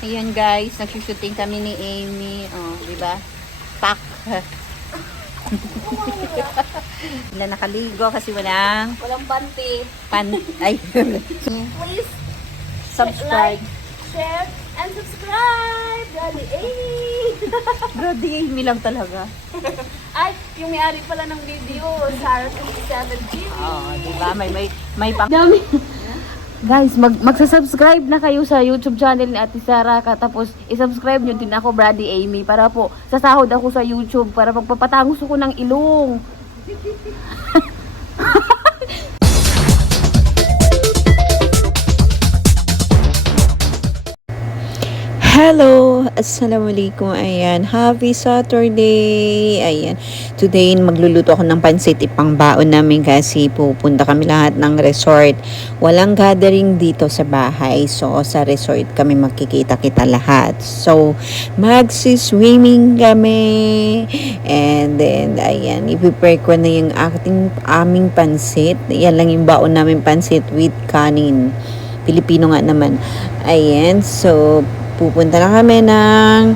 Ayan guys, nagsushooting kami ni Amy. Oh, di ba? Pak. Wala nakaligo kasi walang panty. Ay. Please Subscribe. like, share, and subscribe. Daddy Amy. Brody Amy lang talaga. Ay, yung may-ari pala ng video, Sarah 27 TV. Oh, di ba? May pang... Dami. Guys, magsa-subscribe na kayo sa YouTube channel ni Ate Sarah. Tapos, isubscribe nyo din ako, Brady Amy. Para po, sasahod ako sa YouTube. Para magpapatangos ako ng ilong. Hello! Assalamualaikum. Ayan. Happy Saturday! Ayan. Today, magluluto ako ng pansit ipang baon namin kasi pupunta kami lahat ng resort. Walang gathering dito sa bahay. So, sa resort kami magkikita-kita lahat. So, magsi-swimming kami. And then, ayan. I-prepare ko na yung aming pansit. Yan lang yung baon namin pansit with kanin. Pilipino nga naman. Ayan. So, pupunta na kami ng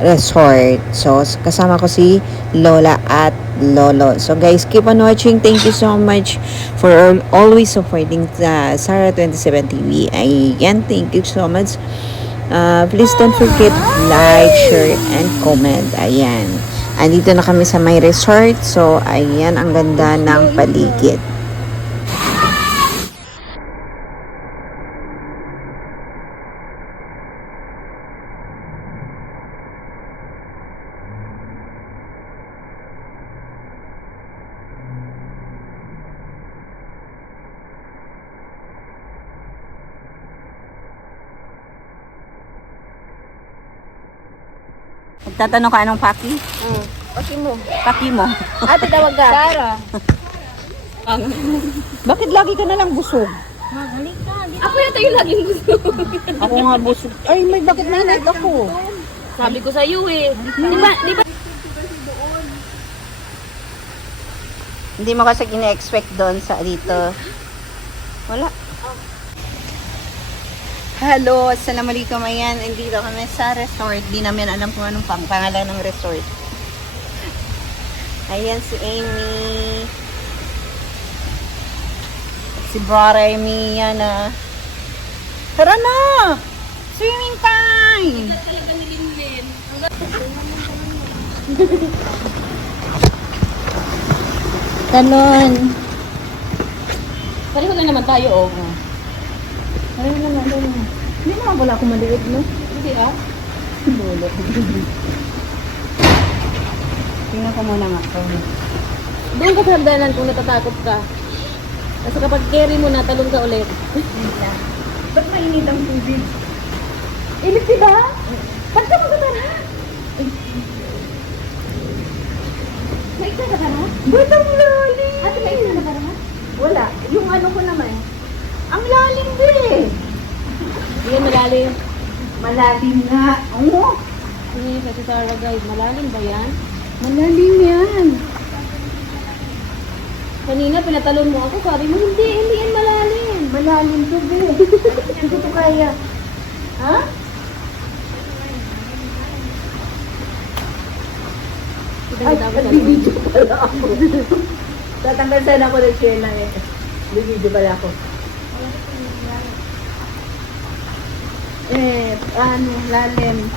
resort. So, kasama ko si Lola at Lolo. So, guys, keep on watching. Thank you so much for always supporting Sarah 27 TV. Ayan, thank you so much. Please don't forget like, share, and comment. Ayan. Andito na kami sa may resort. So, ayan, ang ganda ng paligid. Magtatanong ka anong paki? Pati mo. Paki mo. Ate, tawag ka. Sarah. Bakit lagi ka na lang busog? Halika. Ako yata yung laging gusto. Ako nga busog. Ay, bakit may night ako? Sabi ko sa iyo eh. Di ba? Hindi mo kasi ina-expect doon sa dito. Wala. Hello, assalamualaikum. Ayan, andito kami sa resort. Di namin alam kung anong pangalan ng resort. Ayan si Amy. Si Brother Amy, yan na. Tara na! Swimming time! Talaga nilimlim. Ganon. Pareho na naman tayo, oh. Ayun naman, ayun. Hindi naman pala ako maliit, no? Hindi ah. Bulo. Tingnan ko muna nga. Doon ka sa hagdanan kung natatakot ka. Kasi kapag carry mo na, talon ka ulit. Ba't mainit ang tubig? Init diba? Ba't ka magkatara? Maikta ka tara? Ba't ang lalim? Ate, maikta ka tara? Wala. Yung ano ko naman. Ang lalim din. Hindi yan malalim. Malalim nga. Oo. Hindi, kasi Sarah guys, malalim ba yan? Malalim yan. Kanina pinatalon mo ako, sabi mo, hindi yan malalim. Malalim to, be. Hindi ko kaya. Ha? Ay, nagbibideo pala ako. Tatanggal sana ako ng share lang eh. Nagbibideo pala ako. Lalim.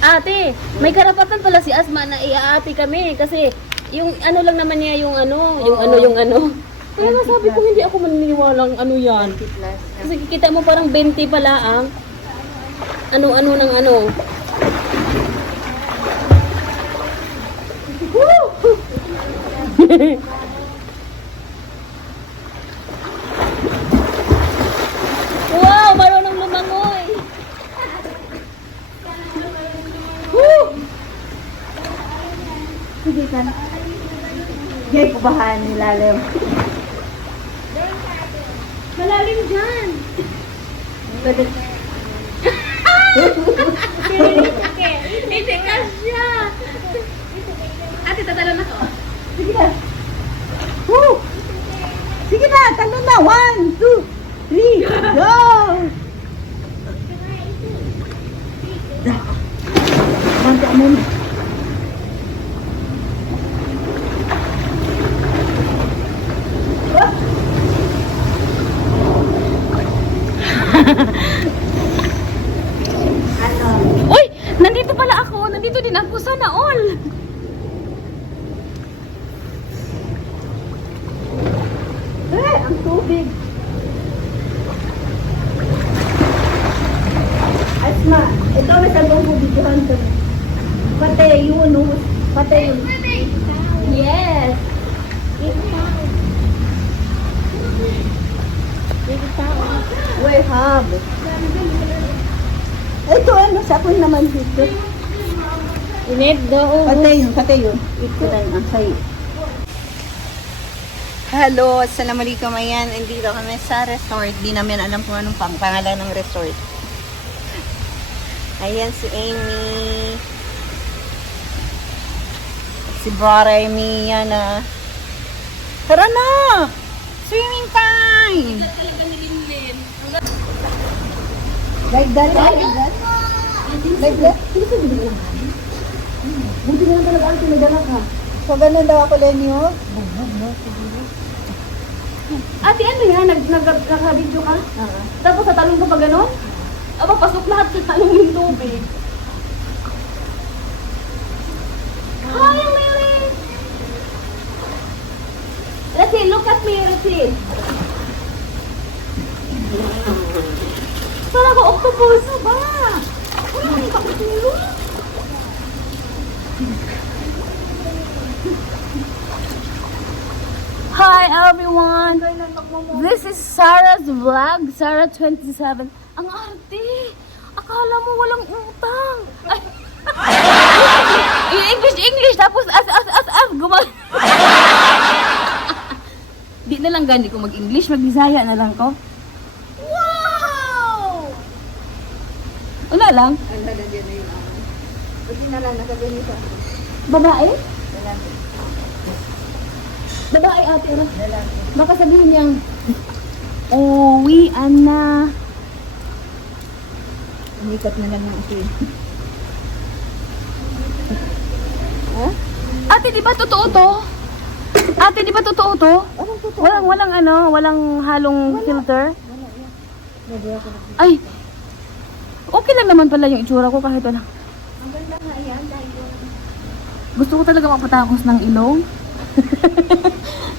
Ate, may karapatan pala si Asma na iaati kami kasi yung ano lang naman niya yung ano. Kaya nga sabi ko hindi ako maniniwalang ano yan. Kasi kikita mo parang 20 pala ang ano ng ano. Wow, marunong lumangoy. Sige ka. Jay, pubahan ni lalim. Malalim dyan. Pwede. Hindi ka siya. Ate, tatalon ako. Sige na. Woo! Sige na, talo na. 1, 2, 3, go! Ano? Uy! Nandito pala ako! Nandito din ako! Sana all! Ang tubig. Asma, ito may sabong bubidyohan ko. Pati yun, oh. Pati yun. Yes. We have. Ito ano, sa akin naman dito. Init daw. Pati yun. Ito na yung asay. Hello, assalamualaikum. Ayan, andito kami sa resort. Di namin alam kung anong pangalan ng resort. Ayan si Amy. Si Brother Mia na. Tara na! Swimming time! Like that, like that. Like that. Buti na lang talaga ang tinadala ka. So, ganun daw ako, Lenny, oh. Ate, ano yan? Nag-video ka? Tapos tatalong ka pa gano'n? Aba, pasok lahat sa talong yung tubig. Hi, Lily! Let's look at me, Ruthie. Para ba octopus na ba? Wala kang kapitulong. Hi everyone! This is Sarah's vlog, Sarah27. Ang arte! Akala mo walang utang! Ay. English, tapos as, gumag... Di na lang gani ko mag-English, mag-Bisaya na lang ko. Wow! Wala lang? Ang lalagyan na yung ano. Buti na lang, nakaganito. Babae? Lalaki. Babae ate, ano? Lalaki. Baka sabihin niyang, uwian na. Umikat na lang yung ito. Ate, di ba totoo to? Ate, di ba totoo to? Anong totoo? Walang halong filter? Lagay ako na. Ay, okay lang naman pala yung itsura ko kahit wala. Ang ganda nga yan, dahil ko. Gusto ko talaga mapatakos ng ilong.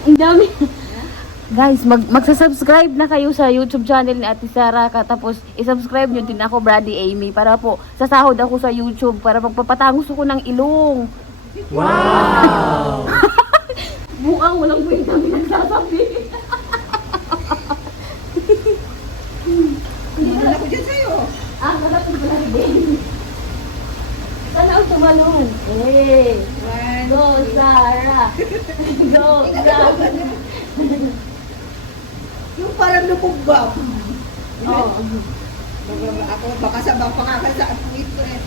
Ang dami. Guys, magsa-subscribe na kayo sa YouTube channel ni Ate Sarah. Tapos, isubscribe nyo din ako, Brady Amy. Para po, sasahod ako sa YouTube para magpapatangos ako ng ilong. Wow! Buang, walang buwing kami nagsasabi. Hindi na ako dyan sa'yo. Kalap ko pala din. Sana ako tumalon. Eh, go Sarah! Go, Sarah! Yung parang lupugbang. Oh. Ako, baka sabang pangakan sa atwit ko eh.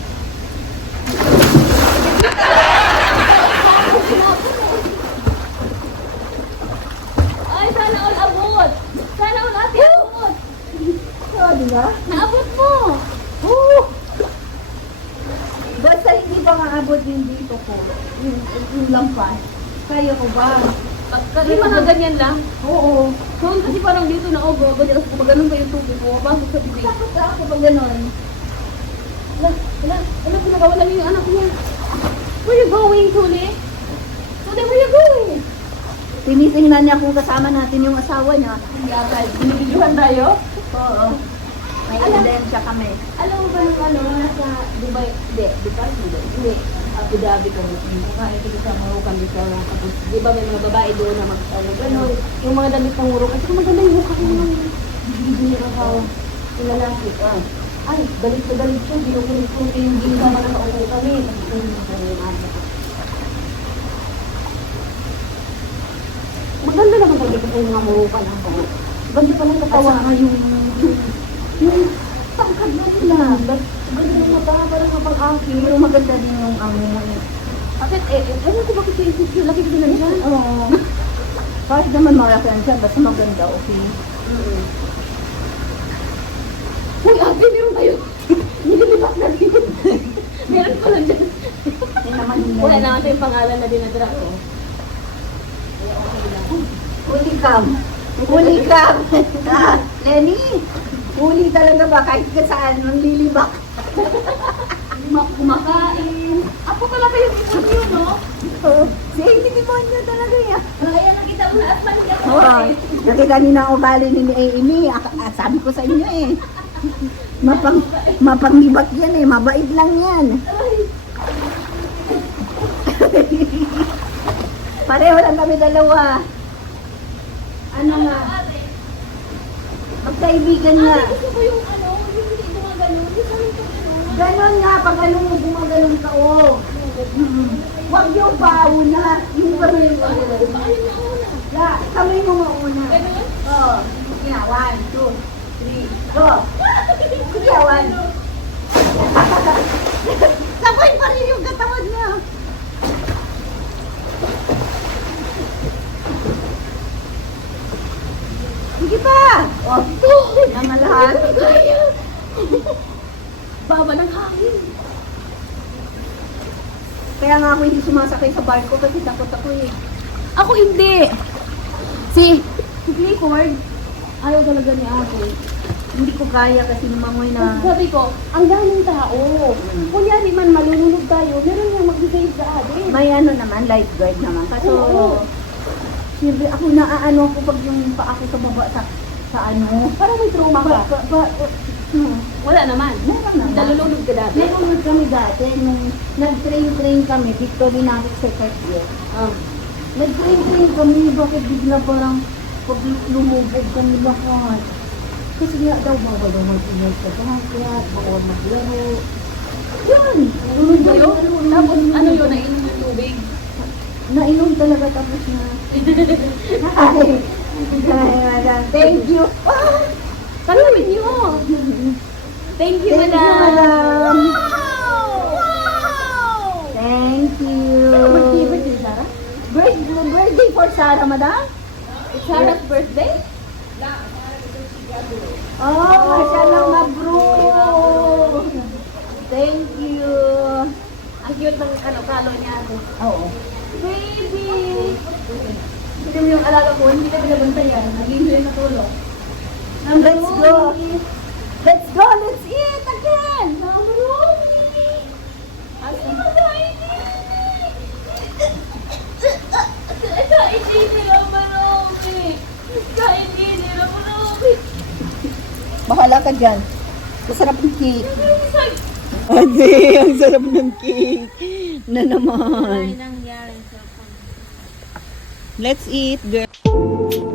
Ay, sana all abot! Sana all ate abot! So, di ba? Naabot mo! Basta hindi pa maabot yung dito ko. Yung lampas. Kaya ko ba? Kasi mga ganyan lang. Oo. Noon kasi parang dito na oh, bro. Kasi kapag ganun pa yung tubig, pumapasok sa bibig. Tapos ako pag gano'n. Wala, pinagawalan niyo yung anak niya. Where you going, Tuli? Tuli, where you going? Tinitingnan niya kung kasama natin yung asawa niya. Hindi agad. Binibidyohan tayo? Oo. May ebidensya kami. Alam mo ba nung ano, nasa Dubai? Dubai? Hindi. Abu Dhabi kami. Kumain ko sa Moroccan before. Tapos, di ba may mga babae doon na gano'n. Yung mga damit ng Moroccan. Kasi maganda yung mukha ko nung bibigyan niya ng hawa. Yung lalaki. Ay, galit siya. Ginukulit ko yung ginagawa na nakaupo kami. Tapos, yung aga. Maganda naman talaga yung mga Moroccan. Ganda pa ng katawan. Yung tangkad na nila. Ganda yung mata, parang kapag-aki. Pero maganda din yung Bakit, ewan ko bakit yung insecure, laki ko lang dyan. Oo. Kahit naman malaki yan siya, basta maganda, okay. Uy, ate, meron tayo. Nililipat na rin. Meron ko lang dyan. Yan naman yung Wala naman tayong pangalan na dinadra ko. Huli cam. Huli cam. Lenny. Bully talaga ba? Kahit ka saan, manglilibak. Kumakain. Ako talaga yung ipon yun, no? Oo. Si Amy demonyo talaga yan. Ayan, nakita mo na asman ka. Oo. Nakita niyo na ang ugali ni Amy. Sabi ko sa inyo eh. Mapanglibak yan eh. Mabait lang yan. Pareho lang kami dalawa. Ano nga? Magkaibigan nga. Gusto ko yung ano, yung hindi gumagano. Yung sabi ko gano'n. Ganon nga, pag ano mo gumaganon ka, oh. Huwag yung pauna. Yung kamay mo. Ayun na una. Yeah, kamay mo mauna. Ganun? Oh. Sige na, 1, 2, 3, go. Sige, 1. Sabay pa rin yung katawan niya. Sige pa. Oh, naman lahat. Baba ng hangin. Kaya nga ako hindi sumasakay sa barko kasi takot ako eh. Ako hindi. Si Clifford, ayaw talaga ni ako. Hindi ko kaya kasi lumangoy na. Sabi ko, ang daming tao. Kunyari man malulunod tayo, meron nang mag-save sa atin. May ano naman, lifeguard naman. Kaso, Oo. siyempre ako naaano ko pag yung paa ko sa baba sa ano. Parang may trauma ka. Wala naman. Meron naman. Nalulunod ka dati. Meron kami dati, nung nag-train kami, Victory Navic Secret Year. Ah. Nag-train kami, bakit bigla parang pag lumubog kami lahat. Kasi nga daw, bawal daw mag-ingay sa bangkit, bawal maglaro. Yun! Nalunod Kayo? kami. Tapos ano yun, nainom ng tubig? Nainom talaga tapos na. Ay, madam. Thank you. Ah! Tanawin niyo. Thank you, Thank you, madam. madam. Thank you. Birthday, Sarah? Birthday for Sarah, madam? It's Sarah's birthday? Oh, mashallah, mabrur. Thank you. Ang cute ng kalo niya. Oo. Baby! Hindi mo yung alaga ko, hindi ka binabantayan. Naging yun natulog. Let's go. Let's go. Let's eat again. Namarumi! Asa mo kain din nila marumi! Kain din nila marumi! Bahala ka dyan. Masarap ng cake. Ay, Ate, ang sarap ng cake. Na naman. nangyari sa Let's eat, girl.